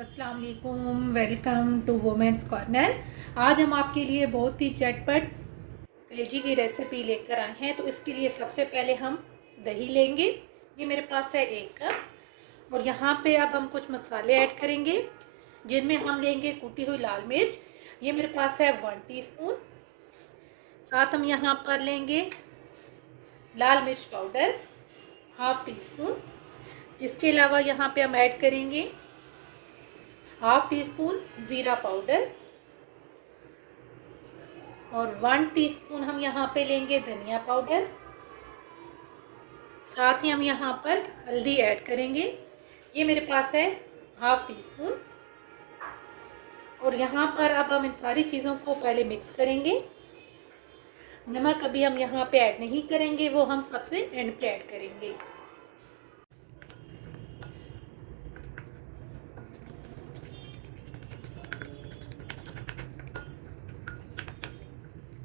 अस्सलाम वालेकुम, welcome to women's corner. आज हम आपके लिए बहुत ही चटपट कलेजी की रेसिपी लेकर आए हैं। तो इसके लिए सबसे पहले हम दही लेंगे। ये मेरे पास है 1 कप। और यहाँ पे अब हम कुछ मसाले ऐड करेंगे, जिनमें हम लेंगे कुटी हुई लाल मिर्च। ये मेरे पास है 1 टीस्पून। साथ हम यहाँ पर लेंगे लाल मिर्च पाउडर हाफ टी स्पून। इसके अलावा यहाँ पे हम ऐड करेंगे हाफ टी स्पून ज़ीरा पाउडर और 1 टीस्पून हम यहाँ पे लेंगे धनिया पाउडर। साथ ही हम यहाँ पर हल्दी ऐड करेंगे, ये मेरे पास है हाफ टी स्पून। और यहाँ पर अब हम इन सारी चीज़ों को पहले मिक्स करेंगे। नमक अभी हम यहाँ पे ऐड नहीं करेंगे, वो हम सबसे एंड पे ऐड करेंगे।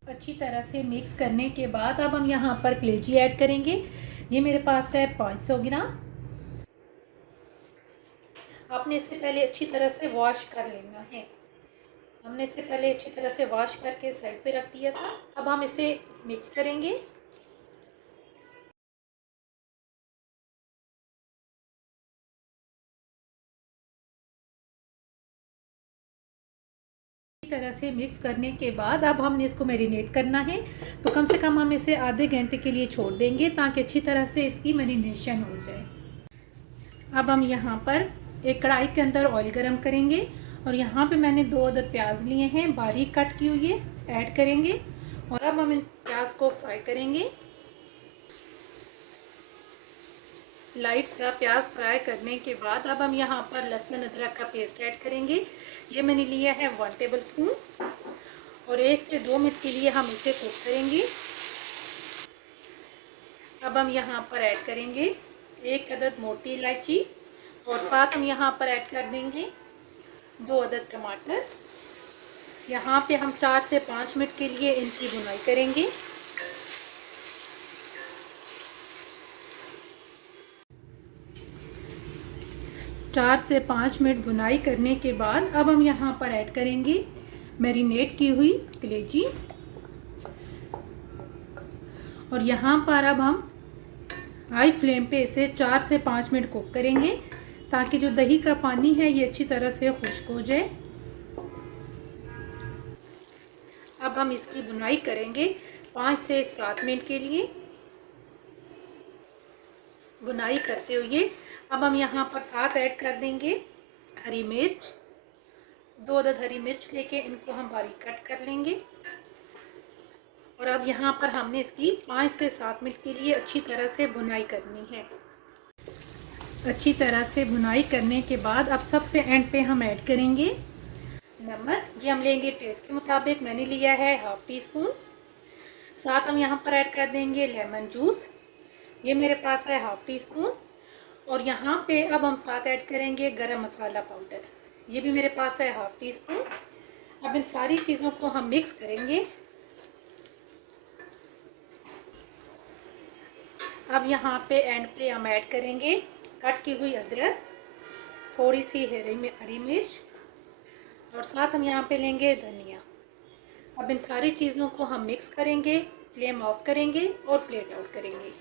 अच्छी तरह से मिक्स करने के बाद अब हम यहाँ पर कलेजी ऐड करेंगे। ये मेरे पास है 500 ग्राम। आपने इससे पहले अच्छी तरह से वॉश कर लेना है। हमने इससे पहले अच्छी तरह से वॉश करके साइड पे रख दिया था। अब हम इसे मिक्स करेंगे। तरह से मिक्स करने के बाद अब हमने इसको मैरिनेट करना है। तो कम से कम हम इसे आधे घंटे के लिए छोड़ देंगे, ताकि अच्छी तरह से इसकी मैरिनेशन हो जाए। अब हम यहाँ पर एक कढ़ाई के अंदर ऑयल गरम करेंगे और यहाँ पे मैंने 2 अदद प्याज लिए हैं, बारीक कट की हुई है, ऐड करेंगे। और अब हम इन प्याज को फ्राई करेंगे। लाइट सा प्याज फ्राई करने के बाद अब हम यहाँ पर लहसुन अदरक का पेस्ट ऐड करेंगे। ये मैंने लिया है 1 टेबल स्पून। और 1 से 2 मिनट के लिए हम इसे कुक करेंगे। अब हम यहाँ पर ऐड करेंगे 1 अदद मोटी इलायची और साथ हम यहाँ पर ऐड कर देंगे 2 अदद टमाटर। यहाँ पे हम 4 से 5 मिनट के लिए इनकी भुनाई करेंगे। चार से 5 मिनट भुनाई करने के बाद अब हम यहाँ पर ऐड करेंगे मैरिनेट की हुई कलेजी। और यहाँ पर अब हम हाई फ्लेम पे इसे 4 से 5 मिनट कुक करेंगे, ताकि जो दही का पानी है ये अच्छी तरह से खुश्क हो जाए। अब हम इसकी भुनाई करेंगे 5 से 7 मिनट के लिए। भुनाई करते हुए अब हम यहाँ पर साथ ऐड कर देंगे हरी मिर्च। 2 अदद हरी मिर्च लेके इनको हम बारीक कट कर लेंगे। और अब यहाँ पर हमने इसकी 5 से 7 मिनट के लिए अच्छी तरह से भुनाई करनी है। अच्छी तरह से भुनाई करने के बाद अब सबसे एंड पे हम ऐड करेंगे नमक। ये हम लेंगे टेस्ट के मुताबिक, मैंने लिया है हाफ टी स्पून। साथ हम यहाँ पर ऐड कर देंगे लेमन जूस। ये मेरे पास है हाफ टी स्पून। और यहाँ पे अब हम साथ ऐड करेंगे गरम मसाला पाउडर। ये भी मेरे पास है हाफ टी स्पून। अब इन सारी चीज़ों को हम मिक्स करेंगे। अब यहाँ पे एंड पे हम ऐड करेंगे कट की हुई अदरक, थोड़ी सी हरी मिर्च और साथ हम यहाँ पे लेंगे धनिया। अब इन सारी चीज़ों को हम मिक्स करेंगे, फ्लेम ऑफ करेंगे और प्लेट आउट करेंगे।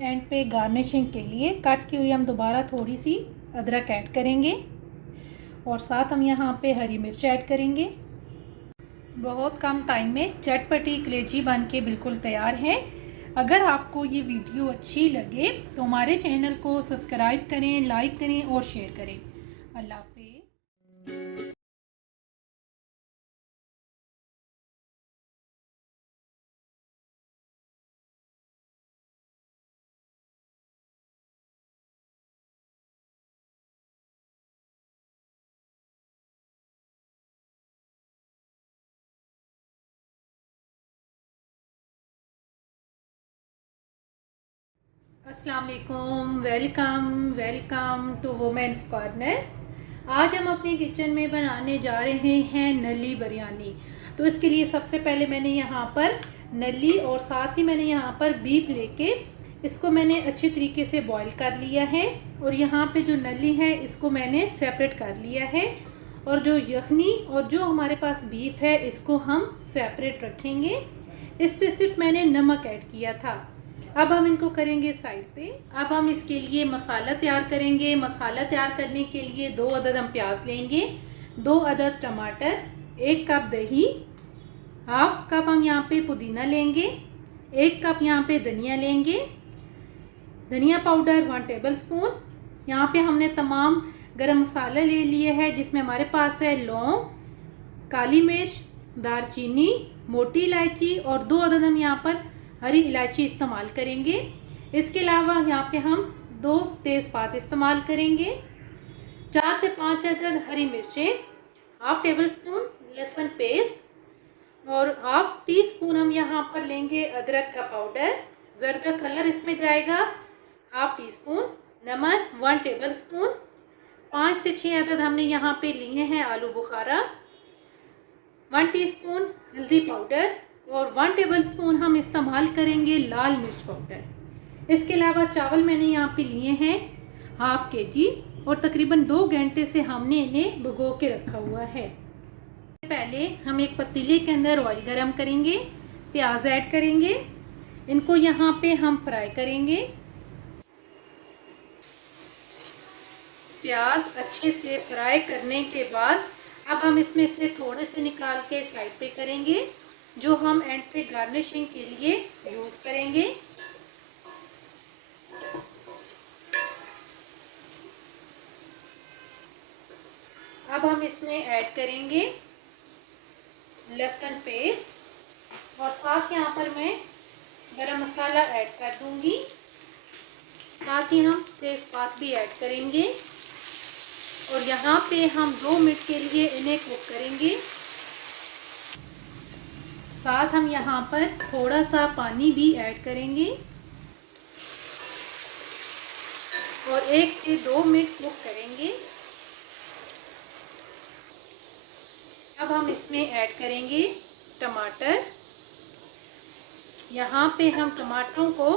एंड पे गार्निशिंग के लिए कट की हुई हम दोबारा थोड़ी सी अदरक ऐड करेंगे और साथ हम यहाँ पे हरी मिर्च ऐड करेंगे। बहुत कम टाइम में चटपटी कलेजी बन के बिल्कुल तैयार है। अगर आपको ये वीडियो अच्छी लगे तो हमारे चैनल को सब्सक्राइब करें, लाइक करें और शेयर करें। अल्लाह हाफिज़। अस्सलाम वालेकुम, वेलकम टू वुमेंस कॉर्नर। आज हम अपने किचन में बनाने जा रहे हैं नली बिरयानी। तो इसके लिए सबसे पहले मैंने यहाँ पर नली और साथ ही मैंने यहाँ पर बीफ लेके इसको मैंने अच्छी तरीके से बॉईल कर लिया है। और यहाँ पे जो नली है इसको मैंने सेपरेट कर लिया है, और जो यखनी और जो हमारे पास बीफ है इसको हम सेपरेट रखेंगे। इस पे सिर्फ मैंने नमक ऐड किया था। अब हम इनको करेंगे साइड पे। अब हम इसके लिए मसाला तैयार करेंगे। मसाला तैयार करने के लिए 2 अदद हम प्याज लेंगे, 2 अदद टमाटर, 1 कप दही, हाफ कप हम यहाँ पे पुदीना लेंगे, 1 कप यहाँ पे धनिया लेंगे, धनिया पाउडर 1 टेबलस्पून। यहाँ पे हमने तमाम गरम मसाला ले लिए है, जिसमें हमारे पास है लौंग, काली मिर्च, दालचीनी, मोटी इलायची और 2 अदद हम यहाँ पर हरी इलायची इस्तेमाल करेंगे। इसके अलावा यहाँ पे हम 2 तेज़पात इस्तेमाल करेंगे, 4 से 5 अदद हरी मिर्चें, हाफ टेबल स्पून लहसुन पेस्ट और हाफ टी स्पून हम यहाँ पर लेंगे अदरक का पाउडर, जर्दा कलर इसमें जाएगा, हाफ टी स्पून नमक, 1 टेबल स्पून, 5 से 6 अदद हमने यहाँ पे लिए हैं आलू बुखारा, 1 टीस्पून हल्दी पाउडर और 1 टेबलस्पून हम इस्तेमाल करेंगे लाल मिर्च पाउडर। इसके अलावा चावल मैंने यहाँ पे लिए हैं हाफ केजी और तकरीबन 2 घंटे से हमने इन्हें भिगो के रखा हुआ है। पहले हम एक पतीले के अंदर ऑयल गरम करेंगे, प्याज ऐड करेंगे, इनको यहाँ पे हम फ्राई करेंगे। प्याज अच्छे से फ्राई करने के बाद अब हम इसमें से थोड़े से निकाल के साइड पे करेंगे, जो हम एंड पे गार्निशिंग के लिए यूज करेंगे। अब हम इसमें ऐड करेंगे लहसुन पेस्ट और साथ यहाँ पर मैं गरम मसाला ऐड कर दूंगी, साथ ही हम तेज़पात भी ऐड करेंगे और यहाँ पे हम 2 मिनट के लिए इन्हें कुक करेंगे। साथ हम यहाँ पर थोड़ा सा पानी भी ऐड करेंगे और 1 से 2 मिनट कुक करेंगे। अब हम इसमें ऐड करेंगे टमाटर। यहाँ पे हम टमाटरों को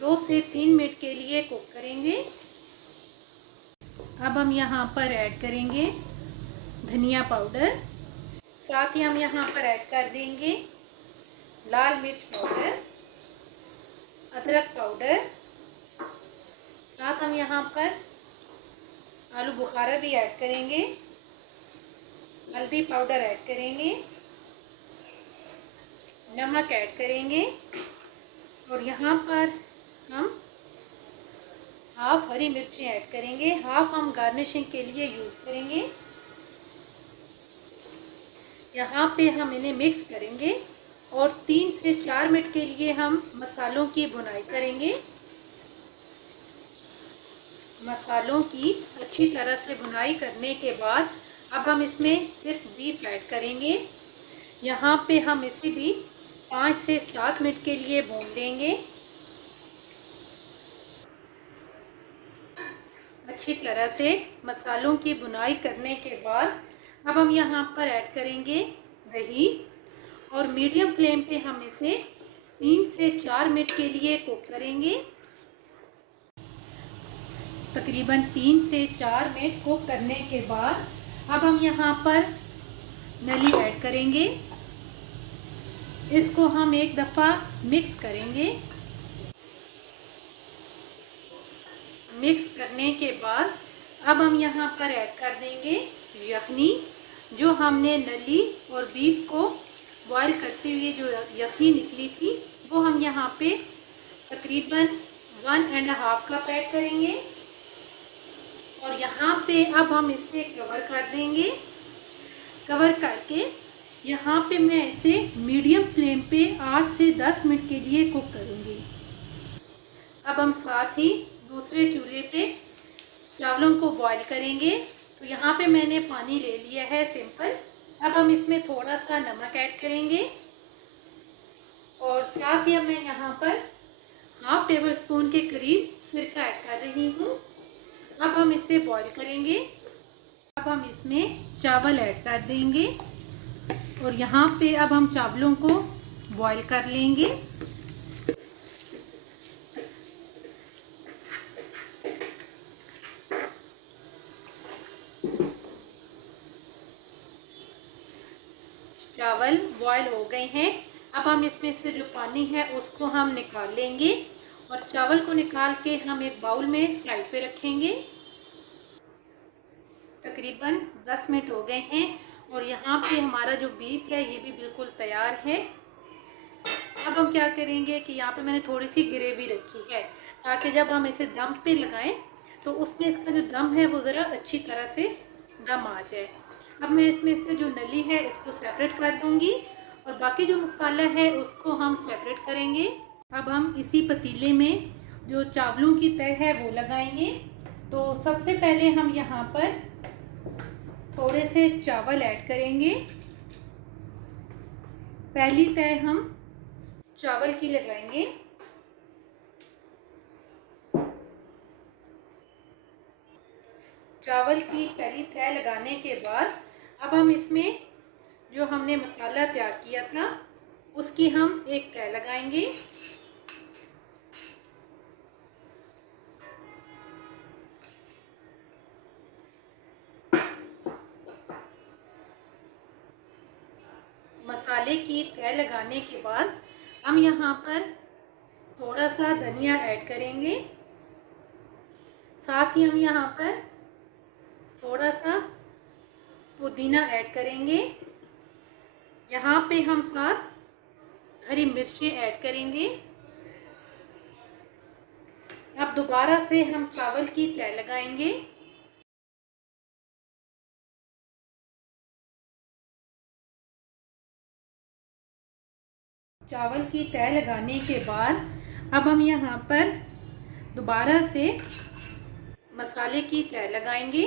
2 से 3 मिनट के लिए कुक करेंगे। अब हम यहाँ पर ऐड करेंगे धनिया पाउडर, साथ ही हम यहाँ पर ऐड कर देंगे लाल मिर्च पाउडर, अदरक पाउडर, साथ हम यहाँ पर आलू बुखारा भी ऐड करेंगे, हल्दी पाउडर ऐड करेंगे, नमक ऐड करेंगे और यहाँ पर हम हाफ हरी मिर्ची ऐड करेंगे, हाफ हम गार्निशिंग के लिए यूज़ करेंगे। यहाँ पे हम इन्हें मिक्स करेंगे और 3 से 4 मिनट के लिए हम मसालों की भुनाई करेंगे। मसालों की अच्छी तरह से भुनाई करने के बाद अब हम इसमें सिर्फ बीफ ऐड करेंगे। यहाँ पे हम इसे भी 5 से 7 मिनट के लिए भून लेंगे। अच्छी तरह से मसालों की भुनाई करने के बाद अब हम यहाँ पर ऐड करेंगे दही और मीडियम फ्लेम पे हम इसे 3 से 4 मिनट के लिए कुक करेंगे। तकरीबन 3 से 4 मिनट कुक करने के बाद अब हम यहाँ पर नली ऐड करेंगे। इसको हम एक दफ़ा मिक्स करेंगे। मिक्स करने के बाद अब हम यहाँ पर ऐड कर देंगे यखनी, जो हमने नली और बीफ को बॉईल करते हुए जो यखनी निकली थी वो हम यहाँ पे तकरीबन 1.5 कप ऐड करेंगे और यहाँ पे अब हम इसे कवर कर देंगे। कवर करके यहाँ पे मैं इसे मीडियम फ्लेम पे 8 से 10 मिनट के लिए कुक करूँगी। अब हम साथ ही दूसरे चूल्हे पे चावलों को बॉईल करेंगे। तो यहाँ पे मैंने पानी ले लिया है सिंपल। अब हम इसमें थोड़ा सा नमक ऐड करेंगे और साथ ही मैं यहाँ पर हाफ टेबल स्पून के करीब सिरका ऐड कर रही हूँ। अब हम इसे बॉईल करेंगे। अब हम इसमें चावल ऐड कर देंगे और यहाँ पे अब हम चावलों को बॉईल कर लेंगे। चावल बॉईल हो गए हैं। अब हम इसमें से जो पानी है उसको हम निकाल लेंगे और चावल को निकाल के हम एक बाउल में साइड पे रखेंगे। तकरीबन 10 मिनट हो गए हैं और यहाँ पे हमारा जो बीफ है ये भी बिल्कुल तैयार है। अब हम क्या करेंगे कि यहाँ पे मैंने थोड़ी सी ग्रेवी रखी है ताकि जब हम इसे दम पे लगाएं तो उसमें इसका जो दम है वो ज़रा अच्छी तरह से दम आ जाए। अब मैं इसमें से जो नली है इसको सेपरेट कर दूंगी और बाकी जो मसाला है उसको हम सेपरेट करेंगे। अब हम इसी पतीले में जो चावलों की तह है वो लगाएंगे। तो सबसे पहले हम यहाँ पर थोड़े से चावल ऐड करेंगे। पहली तह हम चावल की लगाएंगे। चावल की पहली तह लगाने के बाद अब हम इसमें जो हमने मसाला तैयार किया था उसकी हम एक तह लगाएंगे। मसाले की तह लगाने के बाद हम यहाँ पर थोड़ा सा धनिया ऐड करेंगे। साथ ही हम यहाँ पर थोड़ा सा पुदीना ऐड करेंगे। यहाँ पे हम साथ हरी मिर्चें ऐड करेंगे। अब दोबारा से हम चावल की तह लगाएंगे। चावल की तह लगाने के बाद अब हम यहाँ पर दोबारा से मसाले की तह लगाएंगे।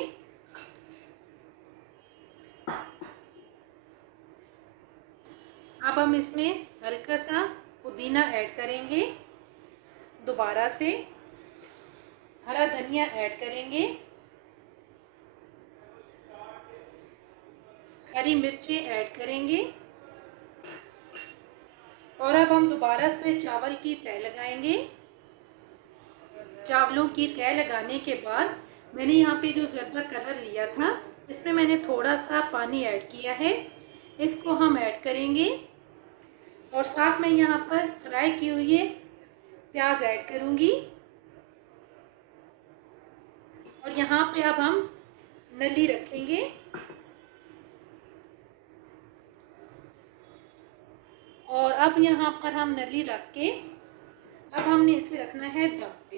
अब हम इसमें हल्का सा पुदीना ऐड करेंगे। दोबारा से हरा धनिया ऐड करेंगे। हरी मिर्चें ऐड करेंगे और अब हम दोबारा से चावल की तह लगाएंगे। चावलों की तह लगाने के बाद मैंने यहाँ पे जो ज़र्दा कलर लिया था इसमें मैंने थोड़ा सा पानी ऐड किया है, इसको हम ऐड करेंगे और साथ में यहाँ पर फ्राई की हुई प्याज ऐड करूँगी। और यहाँ पे अब हम नली रखेंगे और अब यहाँ पर हम नली रख के अब हमने इसे रखना है दम पे।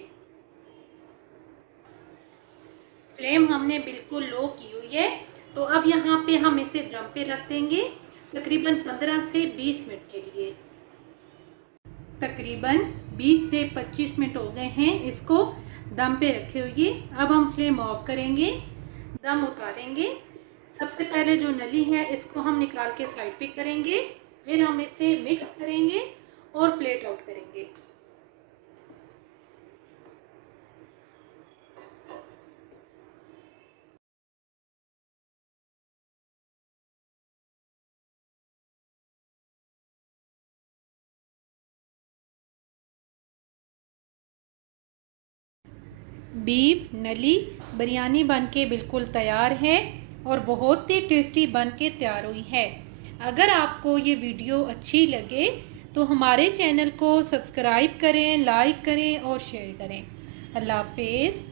फ्लेम हमने बिल्कुल लो की हुई है। तो अब यहाँ पे हम इसे दम पे रख देंगे तकरीबन 15 से 20 मिनट के लिए। तकरीबन 20 से 25 मिनट हो गए हैं इसको दम पे रखे हुए। अब हम फ्लेम ऑफ करेंगे, दम उतारेंगे। सबसे पहले जो नली है इसको हम निकाल के साइड पे करेंगे, फिर हम इसे मिक्स करेंगे और प्लेट आउट करेंगे। बीफ नली बिरयानी बनके बिल्कुल तैयार है और बहुत ही टेस्टी बन के तैयार हुई है। अगर आपको ये वीडियो अच्छी लगे तो हमारे चैनल को सब्सक्राइब करें, लाइक करें और शेयर करें। अल्लाह हाफिज़।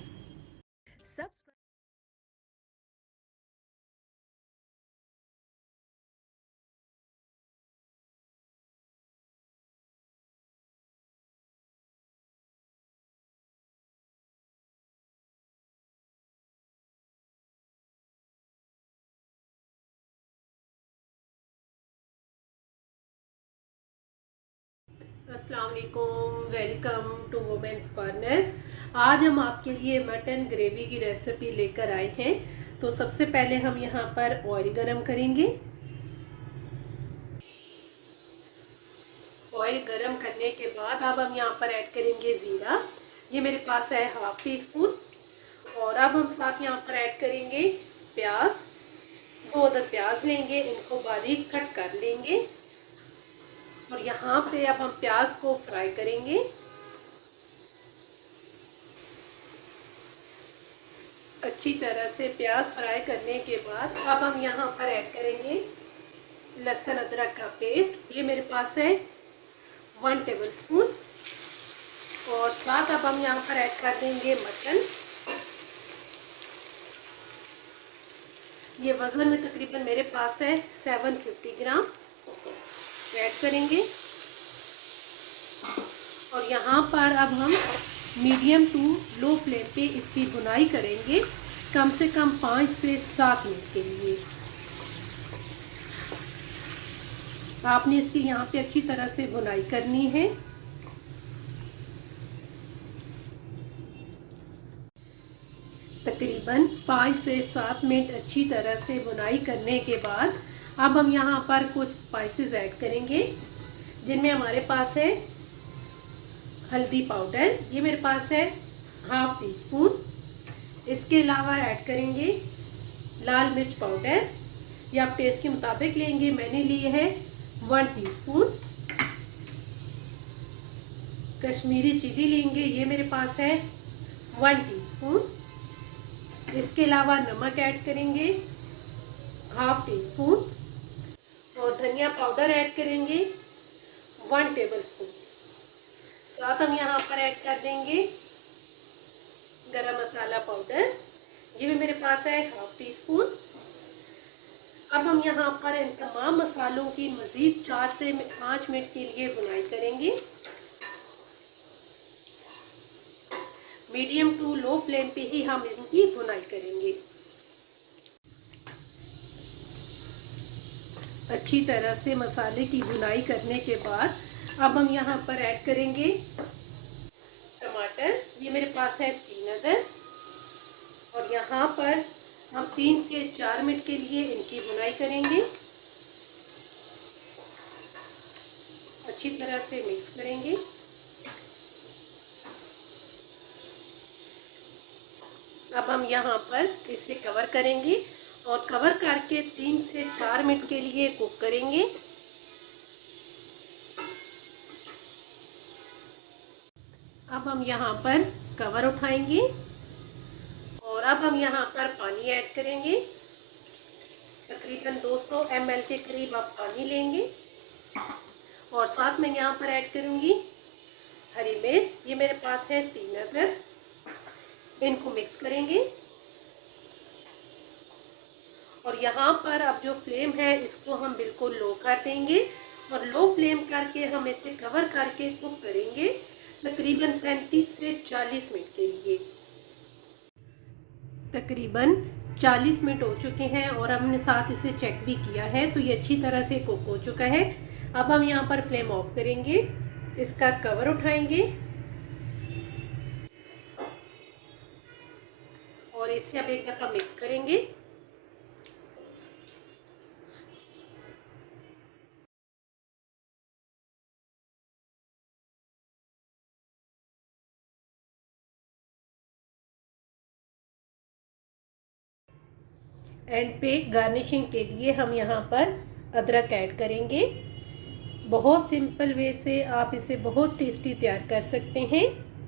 अस्सलाम वालेकुम, वेलकम टू वुमेन्स कॉर्नर। आज हम आपके लिए मटन ग्रेवी की रेसिपी लेकर आए हैं। तो सबसे पहले हम यहाँ पर ऑयल गरम करेंगे। ऑयल गरम करने के बाद अब हम यहाँ पर ऐड करेंगे ज़ीरा। ये मेरे पास है 1/2 टीस्पून। और अब हम साथ यहाँ पर ऐड करेंगे प्याज, 2 अदद प्याज प्याज लेंगे, इनको बारीक कट कर लेंगे और यहाँ पे अब हम प्याज को फ्राई करेंगे। अच्छी तरह से प्याज फ्राई करने के बाद अब हम यहाँ पर ऐड करेंगे लहसुन अदरक का पेस्ट। ये मेरे पास है 1 टेबलस्पून। और साथ अब हम यहाँ पर ऐड कर देंगे मटन। ये वज़न में तकरीबन मेरे पास है 750 ग्राम। ऐड करेंगे और यहाँ पर अब हम मीडियम टू लो फ्लेम पे इसकी भुनाई करेंगे, कम से कम 5 से 7 मिनट के लिए। आपने इसकी यहाँ पे अच्छी तरह से भुनाई करनी है। तकरीबन 5 से 7 मिनट अच्छी तरह से भुनाई करने के बाद अब हम यहाँ पर कुछ स्पाइसेस ऐड करेंगे, जिनमें हमारे पास है हल्दी पाउडर। ये मेरे पास है 1/2 टीस्पून। इसके अलावा ऐड करेंगे लाल मिर्च पाउडर। ये आप टेस्ट के मुताबिक लेंगे, मैंने ली है 1 टीस्पून। कश्मीरी चिली लेंगे, ये मेरे पास है 1 टीस्पून। इसके अलावा नमक ऐड करेंगे 1/2 टीस्पून और धनिया पाउडर ऐड करेंगे 1 टेबलस्पून। साथ हम यहाँ पर ऐड कर देंगे गरम मसाला पाउडर। ये भी मेरे पास है 1/2 टीस्पून। अब हम यहाँ पर इन तमाम मसालों की मज़ीद 4 से 5 मिनट के लिए भुनाई करेंगे। मीडियम टू लो फ्लेम पे ही हम इनकी भुनाई करेंगे। अच्छी तरह से मसाले की भुनाई करने के बाद अब हम यहाँ पर ऐड करेंगे टमाटर। ये मेरे पास है 3 अदद और यहाँ पर हम 3 से 4 मिनट के लिए इनकी भुनाई करेंगे। अच्छी तरह से मिक्स करेंगे। अब हम यहाँ पर इसे कवर करेंगे और कवर करके 3 से 4 मिनट के लिए कुक करेंगे। अब हम यहाँ पर कवर उठाएंगे और अब हम यहाँ पर पानी ऐड करेंगे। तकरीबन 200 ml के करीब आप पानी लेंगे और साथ में यहाँ पर ऐड करूँगी हरी मिर्च। ये मेरे पास है 3 अदद। इनको मिक्स करेंगे और यहाँ पर अब जो फ्लेम है इसको हम बिल्कुल लो कर देंगे और लो फ्लेम करके हम इसे कवर करके कुक करेंगे तकरीबन 35 से 40 मिनट के लिए। तकरीबन 40 मिनट हो चुके हैं और हमने साथ इसे चेक भी किया है, तो ये अच्छी तरह से कुक हो चुका है। अब हम यहाँ पर फ्लेम ऑफ करेंगे, इसका कवर उठाएंगे और इसे अब एक दफ़ा मिक्स करेंगे। एंड पे गार्निशिंग के लिए हम यहाँ पर अदरक ऐड करेंगे। बहुत सिंपल वे से आप इसे बहुत टेस्टी तैयार कर सकते हैं।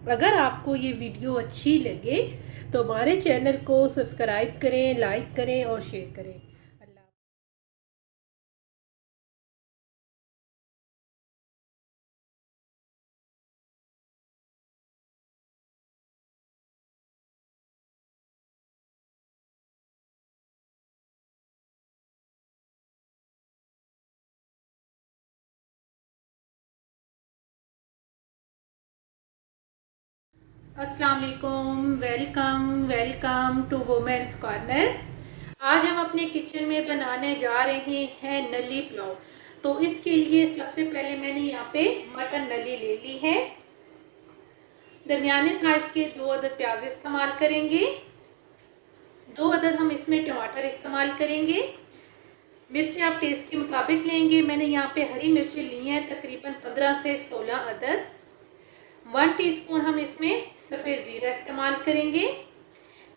अगर आपको ये वीडियो अच्छी लगे तो हमारे चैनल को सब्सक्राइब करें, लाइक करें और शेयर करें। अस्सलाम वालेकुम, वेलकम टू वुमेन्स कॉर्नर। आज हम अपने किचन में बनाने जा रहे हैं नली पुलाव। तो इसके लिए सबसे पहले मैंने यहाँ पे मटन नली ले ली है। दरमियाने साइज के 2 अदद प्याज इस्तेमाल करेंगे। 2 अदद हम इसमें टमाटर इस्तेमाल करेंगे। मिर्चें आप टेस्ट के मुताबिक लेंगे। मैंने यहाँ पे हरी मिर्चें ली हैं तकरीबन 15 से 16 अदद। 1 टीस्पून हम इसमें सफ़ेद ज़ीरा इस्तेमाल करेंगे।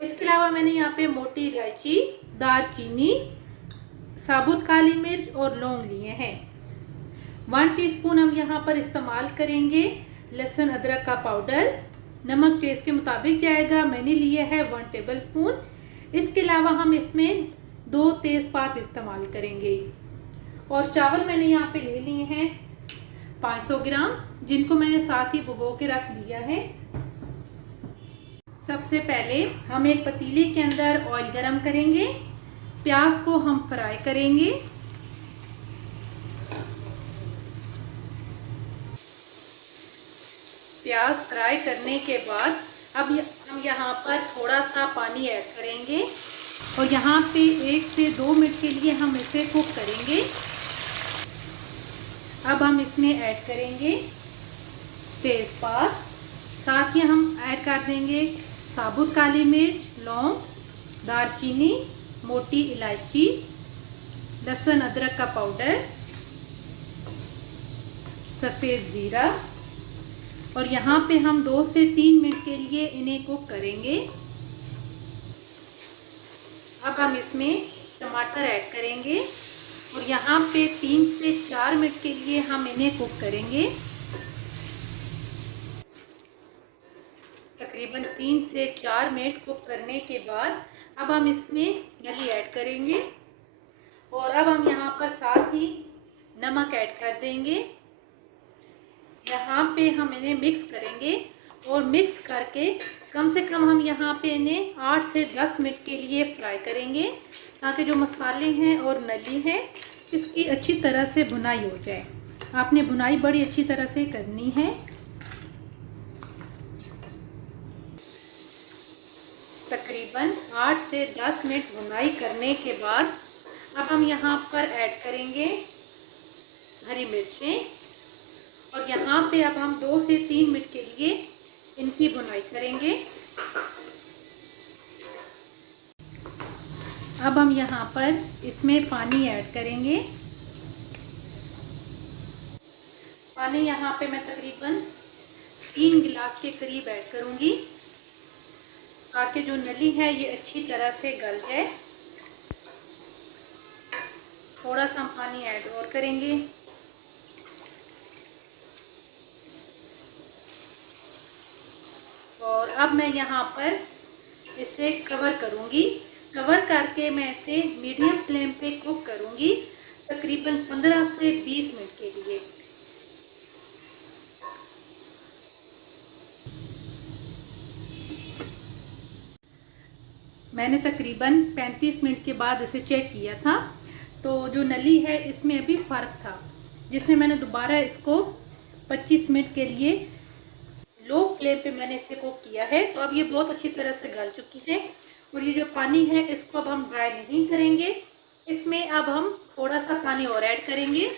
इसके अलावा मैंने यहाँ पे मोटी इलायची, दालचीनी, साबुत काली मिर्च और लौंग लिए हैं। 1 टीस्पून हम यहाँ पर इस्तेमाल करेंगे लहसुन अदरक का पाउडर। नमक टेस्ट के मुताबिक जाएगा, मैंने लिया है 1 टेबल स्पून। इसके अलावा हम इसमें 2 तेज़पात इस्तेमाल करेंगे। और चावल मैंने यहाँ पे ले लिए हैं 500 ग्राम, जिनको मैंने साथ ही भिगो के रख लिया है। सबसे पहले हम एक पतीले के अंदर ऑयल गरम करेंगे। प्याज को हम फ्राई करेंगे। प्याज फ्राई करने के बाद अब हम यहाँ पर थोड़ा सा पानी ऐड करेंगे और यहाँ पे 1 से 2 मिनट के लिए हम इसे कुक करेंगे। अब हम इसमें ऐड करेंगे तेज़पात, साथ ही हम ऐड कर देंगे साबुत काली मिर्च, लौंग, दालचीनी, मोटी इलायची, लहसुन अदरक का पाउडर, सफ़ेद ज़ीरा। और यहाँ पे हम 2 से 3 मिनट के लिए इन्हें कुक करेंगे। अब हम इसमें टमाटर ऐड करेंगे और यहाँ पे 3 से 4 मिनट के लिए हम इन्हें कुक करेंगे। तकरीबन 3 से 4 मिनट कुक करने के बाद अब हम इसमें नली ऐड करेंगे और अब हम यहाँ पर साथ ही नमक ऐड कर देंगे। यहाँ पे हम इन्हें मिक्स करेंगे और मिक्स करके कम से कम हम यहाँ पे इन्हें 8 से 10 मिनट के लिए फ्राई करेंगे, ताकि जो मसाले हैं और नली है इसकी अच्छी तरह से भुनाई हो जाए। आपने भुनाई बड़ी अच्छी तरह से करनी है। तकरीबन 8 से 10 मिनट भुनाई करने के बाद अब हम यहाँ पर ऐड करेंगे हरी मिर्चें और यहाँ पे अब हम 2 से 3 मिनट के लिए इनकी भुनाई करेंगे। अब हम यहाँ पर इसमें पानी ऐड करेंगे। पानी यहाँ पे मैं तकरीबन 3 गिलास के करीब ऐड करूँगी, ताकि जो नली है ये अच्छी तरह से गल जाए। थोड़ा सा हम पानी ऐड और करेंगे। और अब मैं यहाँ पर इसे कवर करूँगी। कवर करके मैं इसे मीडियम फ्लेम पे कुक करूँगी तकरीबन 15 से 20 मिनट के लिए। मैंने तकरीबन 35 मिनट के बाद इसे चेक किया था, तो जो नली है इसमें अभी फ़र्क था, जिसमें मैंने दोबारा इसको 25 मिनट के लिए लो फ्लेम पे मैंने इसे कुक किया है। तो अब ये बहुत अच्छी तरह से गल चुकी है और ये जो पानी है इसको अब हम ड्राई नहीं करेंगे। इसमें अब हम थोड़ा सा पानी और ऐड करेंगे।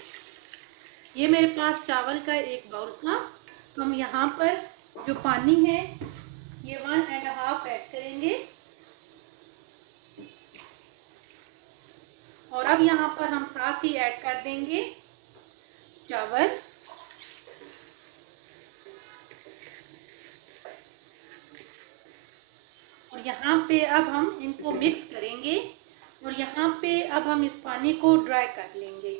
ये मेरे पास चावल का 1 बाउल था, तो हम यहाँ पर जो पानी है ये 1.5 ऐड करेंगे। और अब यहाँ पर हम साथ ही ऐड कर देंगे चावल। और यहाँ पे अब हम इनको मिक्स करेंगे और यहाँ पे अब हम इस पानी को ड्राई कर लेंगे।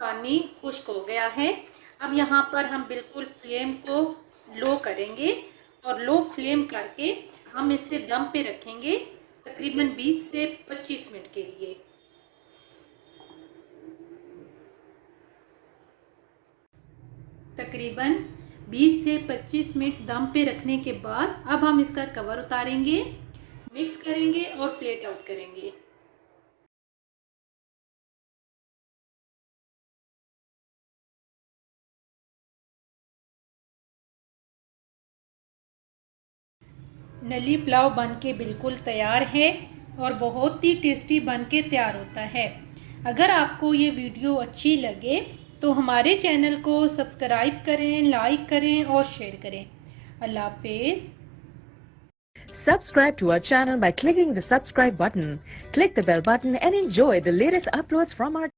पानी खुश्क हो गया है। अब यहाँ पर हम बिल्कुल फ्लेम को लो करेंगे और लो फ्लेम करके हम इसे दम पे रखेंगे तकरीबन 20 से 25 मिनट के लिए। तकरीबन 20 से 25 मिनट दम पे रखने के बाद अब हम इसका कवर उतारेंगे, मिक्स करेंगे और प्लेट आउट करेंगे। नली पुलाव बनके बिल्कुल तैयार है और बहुत ही टेस्टी बनके तैयार होता है। अगर आपको ये वीडियो अच्छी लगे तो हमारे चैनल को सब्सक्राइब करें, लाइक करें और शेयर करें। अल्लाह हाफिज़। Subscribe to our channel by clicking the subscribe button. Click the bell button and enjoy the latest uploads from our